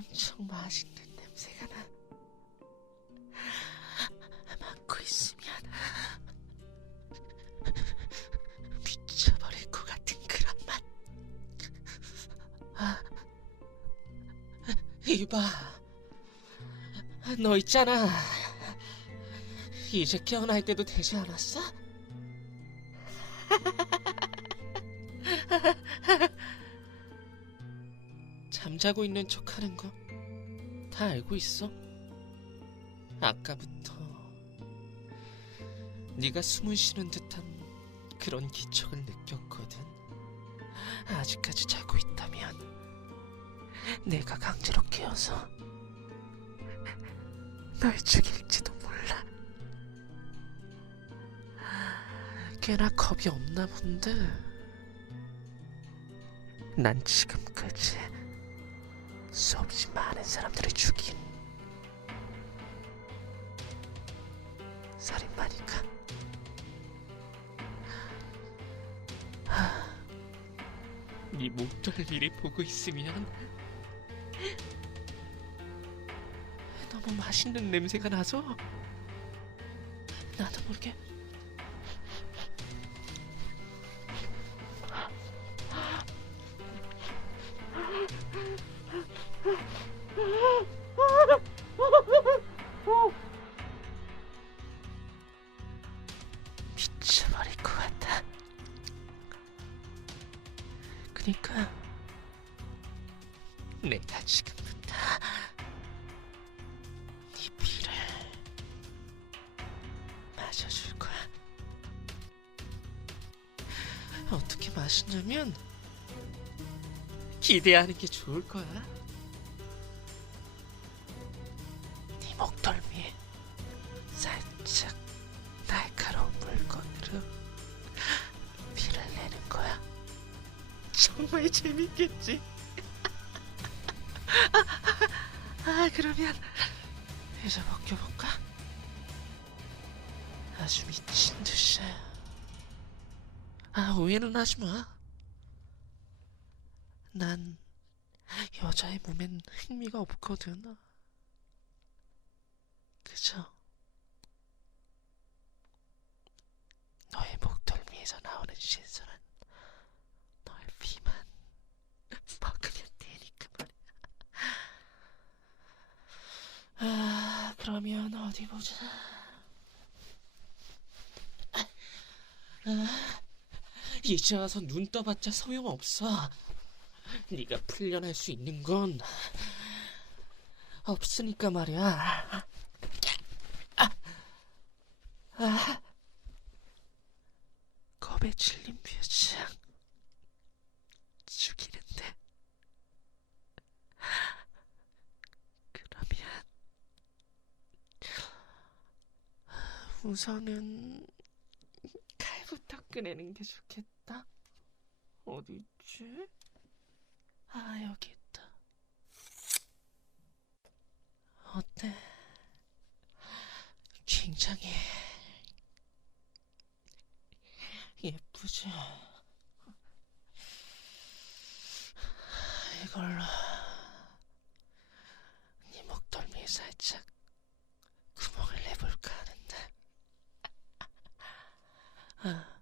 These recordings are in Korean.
엄청 맛있는 냄새가 나. 맡고 있으면 미쳐버릴 것 같은 그런 맛. 아, 이봐, 너 있잖아. 이제 깨어날 때도 되지 않았어? 잠자고 있는 척 하는 거 다 알고 있어? 아까부터 네가 숨을 쉬는 듯한 그런 기척을 느꼈거든. 아직까지 자고 있다면 내가 강제로 깨어서 널 죽일지도 몰라. 꽤나 겁이 없나 본데. 난 지금까지 수없이 많은 사람들을 죽인 살인마니까. 하, 네 목덜미를 보고 있으면 너무 맛있는 냄새가 나서 나도 모르게 지금부터 네 피를 마셔줄 거야. 어떻게 마시냐면 기대하는 게 좋을 거야. 네 목덜미에 살짝 날카로운 물건으로 피를 내는 거야. 정말 재밌겠지? 아, 아, 그러면 이제 벗겨볼까? 아주 미친 듯이. 아, 오해는 하지 마. 난 여자의 몸엔 흥미가 없거든. 그죠? 너의 목덜미에서 나오는 신선한 너의 피만 먹으면 되니까 말이야. 아, 그러면 어디 보자. 아, 이제 와서 눈 떠봤자 소용없어. 네가 풀려날 수 있는 건 없으니까 말이야. 아, 아. 겁에 질린 표정 죽이는데 그러면 우선은 칼부터 꺼내는 게 좋겠다 어디 있지? 아 여기 있다 어때? 굉장히 예쁘지? 이걸로 네 목덜미에 살짝 구멍을 내볼까 하는데 아,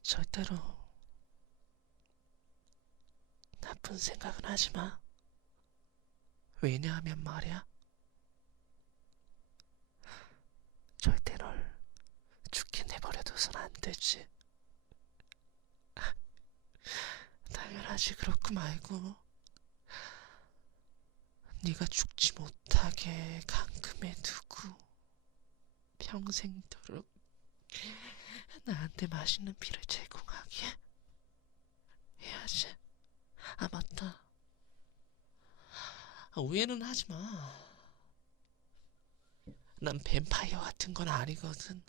절대로 나쁜 생각은 하지 마. 왜냐하면 말이야. 절대 널 죽게 내버려둬선 안 되지. 당연하지 그렇고 말고 네가 죽지 못하게 감금해 두고 평생도록 나한테 맛있는 피를 제공하게 해야지. 아 맞다. 아, 오해는 하지 마. 난 뱀파이어 같은 건 아니거든.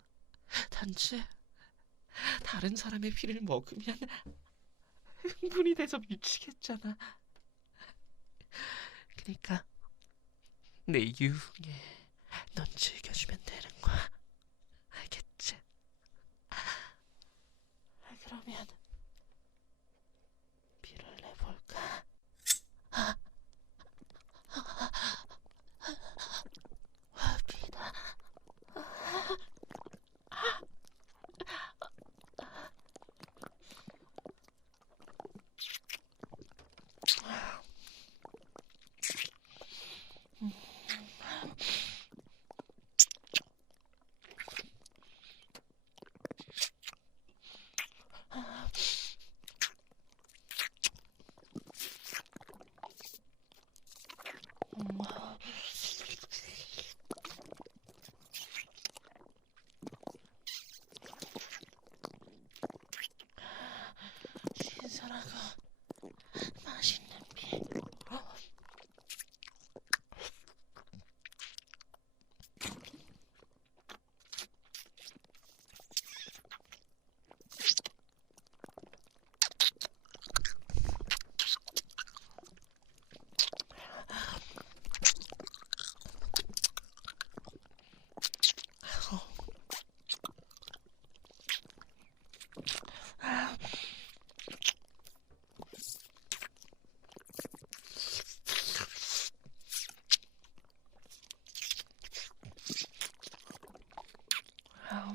단지 다른 사람의 피를 먹으면 흥분이 돼서 미치겠잖아. 그러니까 내 유흥에 넌 즐겨주면 되는 거야. 알겠지? 아, 그러면 피를 내볼까? 아, 아,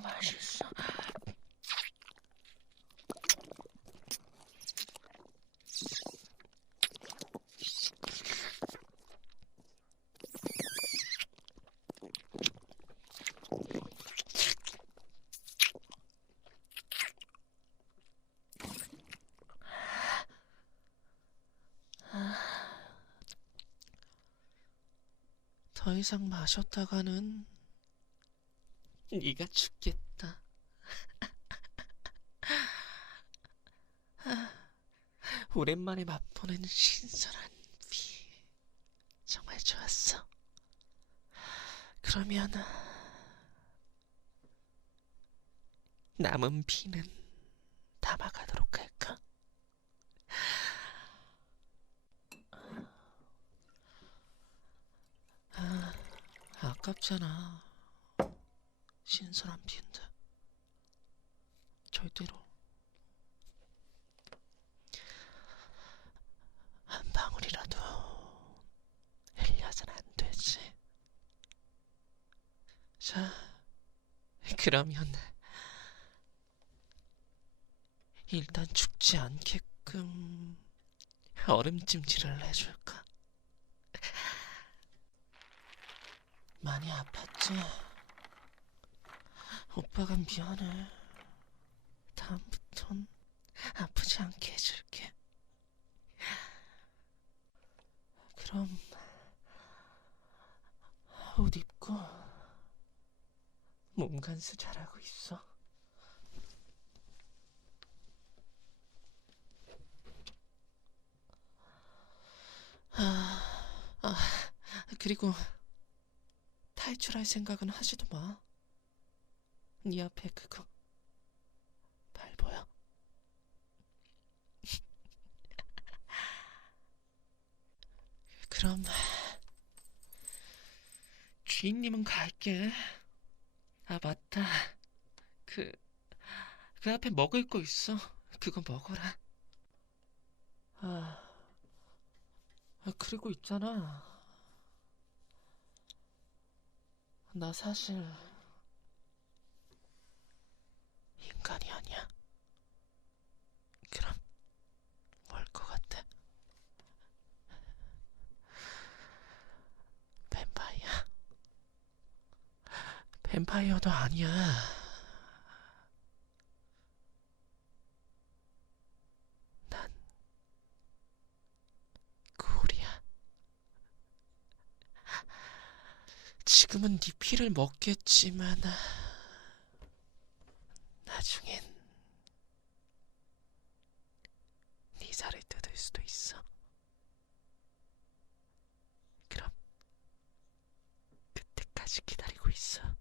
맛있어. 더 이상 마셨다가는 네가 죽겠다. 오랜만에 맛보는 신선한 피. 정말 좋았어. 그러면 남은 피는 담아가도록 할까? 아, 아깝잖아. 신선한 피인데 절대로 한 방울이라도 흘려선 안 되지. 자, 그러면 일단 죽지 않게끔 얼음찜질을 해줄까? 많이 아팠지? 오빠가 미안해. 다음부턴 아프지 않게 해줄게. 그럼 옷 입고 몸 간수 잘하고 있어. 아, 아, 그리고 탈출할 생각은 하지도 마. 네 앞에 그거 발 보여? 그럼 주인님은 갈게. 아 맞다. 그, 그 앞에 먹을 거 있어. 그거 먹어라. 아, 아 그리고 있잖아. 나 사실 인간이 아니야. 그럼 뭘 것 같아? 뱀파이어. 뱀파이어도 아니야. 난 꿀이야. 지금은 네 피를 먹겠지만 나중엔 네 살을 뜯을 수도 있어. 그럼 그때까지 기다리고 있어.